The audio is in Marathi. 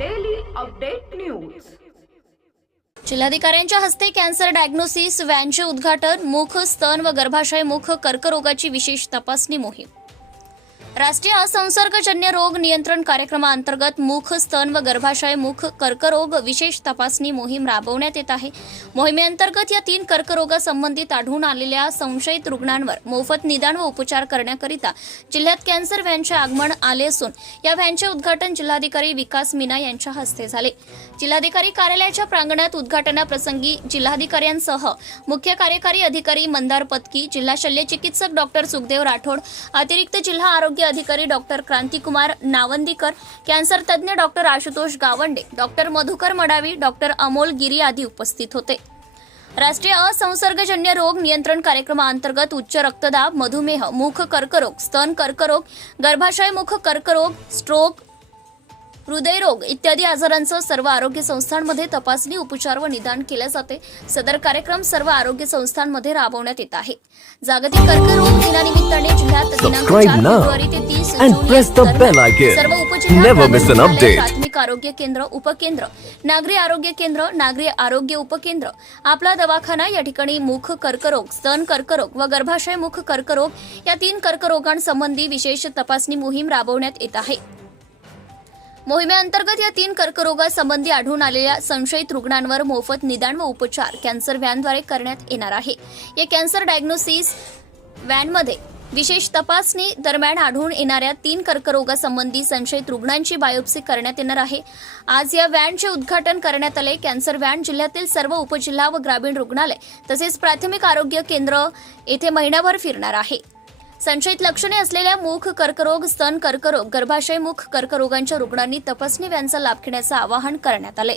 अपडेट न्यूज जिल्हाधिकाऱ्यांच्या हस्ते कॅन्सर डायग्नोसिस व्हॅनचे उद्घाटन मुख स्तन व गर्भाशय मुख कर्करोगाची विशेष तपासणी मोहीम. राष्ट्रीय असंसर्गजन्य रोग नियंत्रण कार्यक्रमाअंतर्गत मुख स्तन व गर्भाशय मुख कर्करोग विशेष तपासणी मोहीम राबवण्यात येत आहे. मोहिमेअंतर्गत या तीन कर्करोगासंबंधित आढळून आलेल्या संशयित रुग्णांवर मोफत निदान व उपचार करण्याकरिता जिल्ह्यात कॅन्सर व्हॅनचे आगमन आले असून या व्हॅनचे उद्घाटन जिल्हाधिकारी विकास मीना यांच्या हस्ते झाले. जिल्हाधिकारी कार्यालयाच्या प्रांगणात उद्घाटनाप्रसंगी जिल्हाधिकाऱ्यांसह मुख्य कार्यकारी अधिकारी मंदार पत्की जिल्हा शल्य चिकित्सक डॉक्टर सुखदेव राठोड अतिरिक्त जिल्हा आरोग्य अधिकारी डॉक्टर क्रांतिकुमार नावंदीकर कॅन्सर तज्ज्ञ doctor Ashutosh Gawande doctor Madhukar Madavi doctor Amol Giri आदी उपस्थित होते. राष्ट्रीय असंसर्गजन्य रोग नियंत्रण कार्यक्रमाअंतर्गत उच्च रक्तदाब मधुमेह मुख कर्करोग स्तन कर्करोग गर्भाशय मुख कर्करोग स्ट्रोक हृदयरोग इत्यादी आजारांचं सर्व आरोग्य संस्थांमध्ये तपासणी उपचार व निदान केले जाते. सदर कार्यक्रम सर्व आरोग्य संस्थांमध्ये राबवण्यात येत आहे. जागतिक कर्करोग दिनानिमित्ताने जिल्ह्यात Subscribe चार now and press या the bell icon. Never miss an प्राथमिक update. प्राथमिक आरोग्य केंद्र उपकेंद्र नागरी आरोग्य केंद्र नागरी आरोग्य उपकेंद्र आपला दवाखाना या ठिकाणी मुख कर्करोग स्तन कर्करोग व गर्भाशय मुख कर्करोग या तीन कर्करोगांसंबंधी विशेष तपासणी मोहीम राबवण्यात येत आहे मोहिमेअंतर्गत या तीन कर्करोगासंबंधी आढळून आलेल्या संशयित रुग्णांवर मोफत निदान व उपचार कॅन्सर व्हॅनद्वारे करण्यात येणार आहे या कॅन्सर डायग्नोसिस व्हॅनमध्ये विशेष तपासणी दरम्यान आढळून येणाऱ्या तीन कर्करोगासंबंधी संशयित रुग्णांची बायोप्सी करण्यात येणार आहे. आज या व्हॅनचे उद्घाटन करण्यात आले. कॅन्सर व्हॅन जिल्ह्यातील सर्व उपजिल्हा व ग्रामीण रुग्णालय तसेच प्राथमिक आरोग्य केंद्र येथे महिनाभर फिरणार आहे. संशयित लक्षणे असलेल्या मुख कर्करोग स्तन कर्करोग गर्भाशय मुख कर्करोगांच्या रुग्णांनी तपासणी व्हॅनचा लाभ घेण्याचं आवाहन करण्यात आले